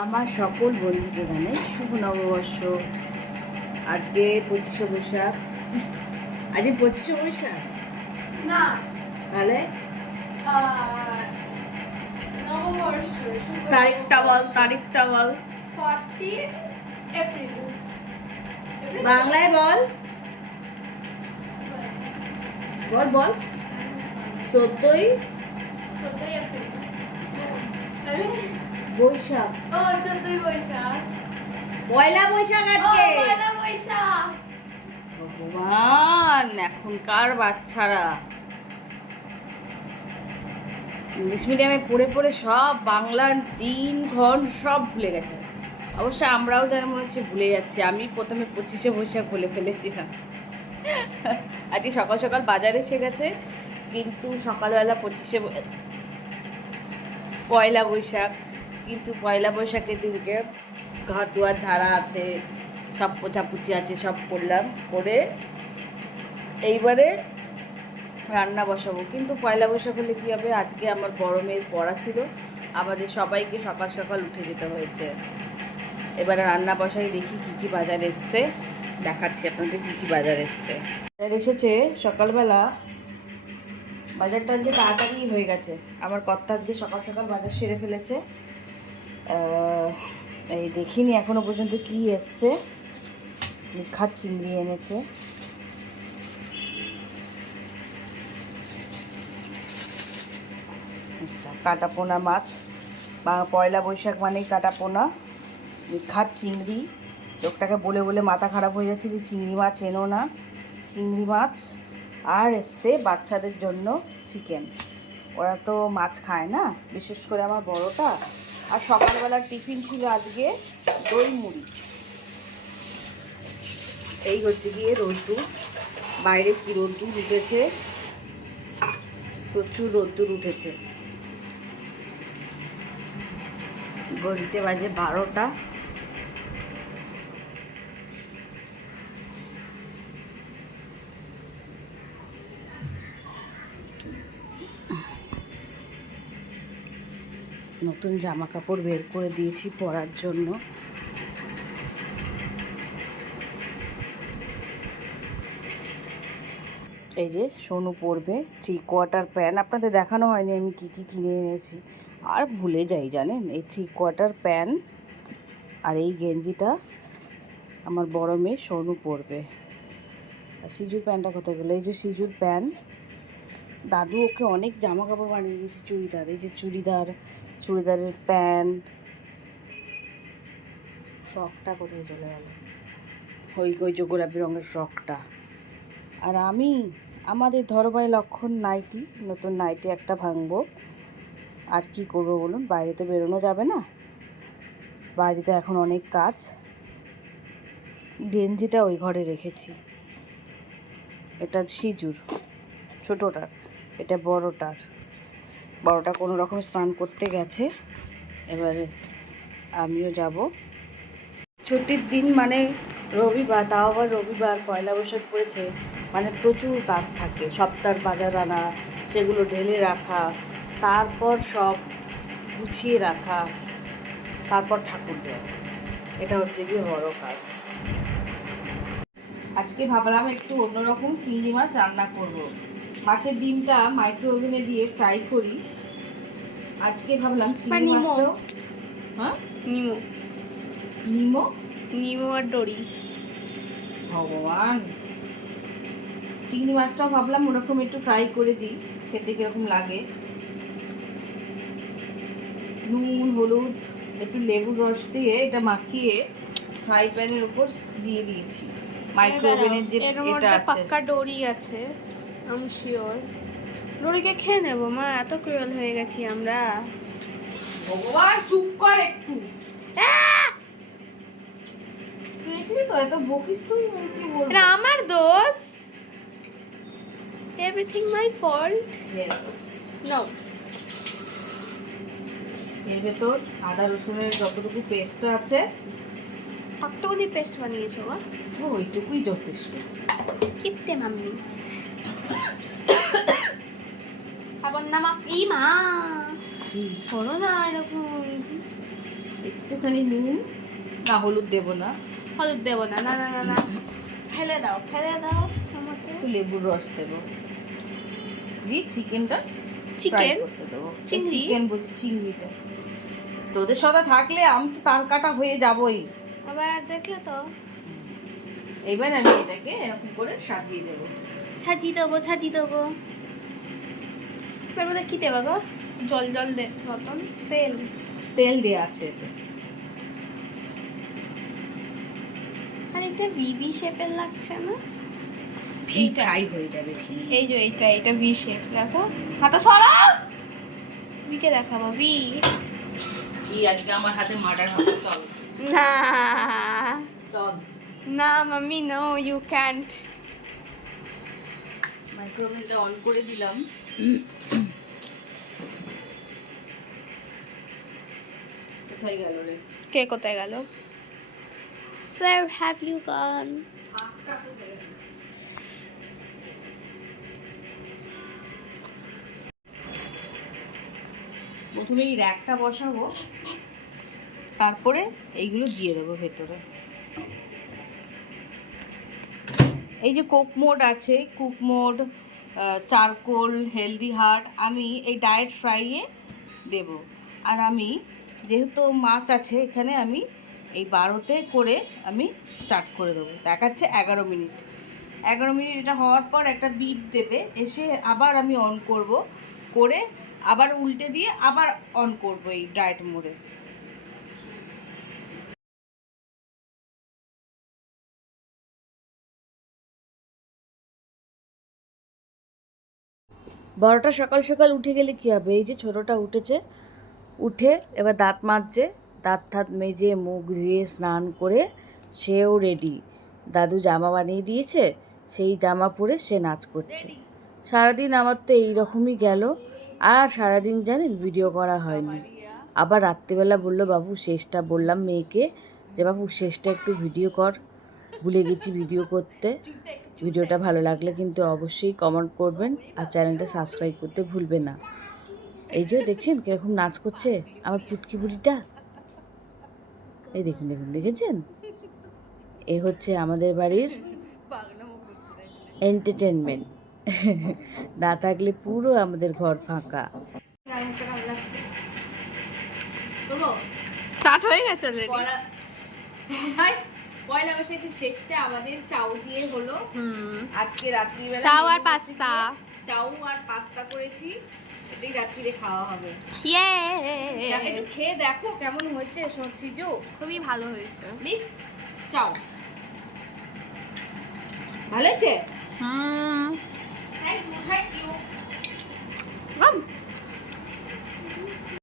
আমার সকল বন্ধুদের জানাই শুভ নববর্ষ। আজকে 25শে বৈশাখ। আজকে 25শে বৈশাখ না, তাহলে নববর্ষ। তারিখটা বল, তারিখটা বল। 14 এপ্রিল। বাংলায় বল বল বল। 14ই 14 এপ্রিল। তাহলে বৈশাখ। 14 বৈশাখ। পয়লা বৈশাখ আজকে। পয়লা বৈশাখ। ভগবান, এখনকার বাচ্চারা ইংলিশ মিডিয়ামে পড়ে পড়ে সব বাংলার দিন ক্ষণ সব ভুলে গেছে। অবশ্য আমরাও যেন মনে হচ্ছে ভুলে যাচ্ছি। আমি প্রথমে 25শে বৈশাখ বলে ফেলেছিলাম। আজকে সকাল সকাল বাজারে এসে গেছে, কিন্তু সকালবেলা পয়লা বৈশাখ। কিন্তু পয়লা বৈশাখের দিনকে ঘর দুয়ার ঝাড়া আছে, সব পোছাপুছি আছে, সব করলাম। করে এইবারে রান্না বসাবো। কিন্তু পয়লা বৈশাখ হলে কী হবে, আজকে আমার বড় মেয়ের পড়া ছিল, আমাদের সবাইকে সকাল সকাল উঠে যেতে হয়েছে। এবারে রান্না বসাই, দেখি কী কী বাজার এসছে, দেখাচ্ছি আপনাদের কী কী বাজার এসছে। বাজার এসেছে সকালবেলা। বাজারটা আজকে তাড়াতাড়ি হয়ে গেছে। আমার কর্তা আজকে সকাল সকাল বাজার সেরে ফেলেছে। এই দেখিনি এখনো পর্যন্ত কি এসছে। নিখাত চিংড়ি এনেছে। আচ্ছা, কাটাপোনা মাছ, বা পয়লা বৈশাখ মানেই কাটাপোনা, নিখাত চিংড়ি। লোকটাকে বলে বলে মাথা খারাপ হয়ে যাচ্ছে যে চিংড়ি মাছ এনো না। চিংড়ি মাছ আর এসছে বাচ্চাদের জন্য চিকেন। ওরা তো মাছ খায় না, বিশেষ করে আমার বড়টা। আর সকালবেলার টিফিন ছিল আজকে দই মুড়ি। এই হচ্ছে গিয়ে রোদ্দুর। বাইরে কি রোদ্দুর উঠেছে, প্রচুর রোদ্দুর উঠেছে। ঘড়িতে বাজে 12টা। নতুন জামা কাপড় বের করে দিয়েছি পরার জন্য। এই যে সোনু পরবে 3/4 প্যান্ট। আপনাদের দেখানো হয়নি আমি কী কী কিনে এনেছি, আর ভুলে যাই জানেন। এই 3/4 প্যান্ট আর এই গেঞ্জিটা আমার বড় মেয়ে সোনু পরবে। আর সিজুর প্যান্টটা কোথায় গেলো? এই যে সিজুর প্যান্ট। দাদু ওকে অনেক জামা কাপড় বানিয়ে দিয়েছে, চুড়িদার। এই যে চুড়িদারের প্যান্ট। ফ্রকটা কোথায় চলে গেল? ওই যে গোলাপি রঙের ফ্রকটা। আর আমাদের ধরবাই লক্ষণ নাইটি, নতুন নাইটি একটা ভাঙবো। আর কি করবো বলুন, বাইরে তো বেরোনো যাবে না, বাড়িতে এখন অনেক কাজ। গেঞ্জিটা ওই ঘরে রেখেছি। এটা সিজুর ছোটোটার, এটা বড়টা কোনো রকম স্নান করতে গেছে। এবারে আমিও যাব। ছুটির দিন মানে রবিবার, তাও আবার রবিবার পয়লা বৈশাখ পড়েছে মানে প্রচুর কাজ থাকে। সপ্তাহের বাজার আনা, সেগুলো ঢেলে রাখা, তারপর সব গুছিয়ে রাখা, তারপর ঠাকুর দেওয়া। এটা হচ্ছে গিয়ে বড় কাজ। আজকে ভাবলাম একটু অন্যরকম চিংড়ি মাছ রান্না করব। মাছের ডিমটা মাইক্রো ওভেনে দিয়ে ফ্রাই করি। আজকে ভাবলাম চিংড়ি মাছটাও। হ্যাঁ, নিমো আর ডরি। ভগবান, চিংড়ি মাছটাও ভাবলাম ওরকম একটু ফ্রাই করে দিই, খেতে কীরকম লাগে। নুন হলুদ একটু লেবুর রস দিয়ে এটা মাখিয়ে ফ্রাই প্যানের উপর দিয়ে দিয়েছি। মাইক্রো ওভেনের যে এটা আছে, পাক্কা ডরি আছে, আমি শিওর। ডরিকে খেয়ে নেবো মা, এত ক্রুয়েল হয়ে গেছি আমরা। ভগবান চুপ কর একটু। দেখলি তো, এত বকিস তুই, কি বলবো। এটা আমার দোষ, everything my fault. Yes. No, এর ভেতর আদা রসুনের যতটুকু পেস্টটা আছে, কতটুকু পেস্ট বানিয়েছো গো? ওইটুকুই যথেষ্ট। কিপটে মাম্মি। আবার নামা ই মা, করো না এরকম। একটুখানি নুন, না হলুদ দেবো না, হলুদ দেবো না, না না না না, ফেলে দাও আমাকে। একটু লেবুর রস দেবো, দিয়ে চিকেনটা চিকেন করতে দেবো। চিংড়ি? চিকেন বলছি, চিংড়িটা। তোদের সাথে থাকলে আমি তো তার কাটা হয়ে যাবই। আবার দেখলে তো। এবার আমি এটাকে এরকম করে সাজিয়ে দেবো। সাজিয়ে দেবো। এবার মধ্যে কি দেবো গো? জল দে মতন, তেল দেওয়া আছে এতে। আর এটা ভিভি শেপের লাগছে না? ভি ফ্রাই হয়ে যাবে। এই যে এটা ভি শেপ, দেখো হাতে সরাও, ভিকে দেখাবো ভি। আজকে আমার হাতে মার্ডার হবে, চল না চল। না মাম্মি, নো ইউ ক্যান্ট। মাইক্রোওয়েভটা অন করে দিলাম। কোথায় গেল রে? কে কোথায় গেল? Where have you gone? প্রথমে এই র্যাকটা বসাবো, তারপরে এইগুলো দিয়ে দেবো ভেতরে। এই যে কুক মোড আছে, cook mode, charcoal, healthy heart, আমি এই ডায়েট ফ্রাইয়ে দেব। আর আমি যেহেতু মাছ আছে এখানে, আমি এই 12তে করে আমি স্টার্ট করে দেবো। দেখাচ্ছে 11 মিনিট। 11 মিনিট এটা হওয়ার পর একটা বিপ দেবে, এসে আবার আমি অন করব, করে আবার উল্টে দিয়ে আবার অন করব এই ডায়েট মোডে। বড়টা সকাল সকাল উঠে গেলে কী হবে, এই যে ছোটোটা উঠেছে, উঠে এবার দাঁত মাজছে, দাঁত মেজে মুখ ধুয়ে স্নান করে সেও রেডি। দাদু জামা বানিয়ে দিয়েছে, সেই জামা পরে সে নাচ করছে। সারাদিন আমার তো এইরকমই গেল, আর সারাদিন জানেন ভিডিও করা হয়নি। আবার রাত্রিবেলা বললো বাবু শেষটা, বললাম মেয়েকে যে বাবু শেষটা একটু ভিডিও কর, ভুলে গেছি ভিডিও করতে। ভিডিওটা ভালো লাগলে কিন্তু অবশ্যই কমেন্ট করবেন, আর চ্যানেলটা সাবস্ক্রাইব করতে ভুলবেন না। এই যে দেখছেন কিরকম নাচ করছে আমার পুটকি বুড়িটা, এই দেখুন দেখেছেন? এ হচ্ছে আমাদের বাড়ির এন্টারটেনমেন্ট। না থাকলে পুরো আমাদের ঘর ফাঁকা। স্টার্ট হয়ে গেছে পয়লা বৈশাখের শেষটা আমাদের চাউ দিয়ে হলো। আজকে রাত্রিবেলা চাউ আর পাস্তা, চাউ আর পাস্তা করেছি, এটাই রাত্রিরে খাওয়া হবে। একটু খেয়ে দেখো কেমন হয়েছে সরষিজো। খুবই ভালো হয়েছে। মিক্স চাউ ভালো হয়েছে। হুম, থ্যাংক ইউ।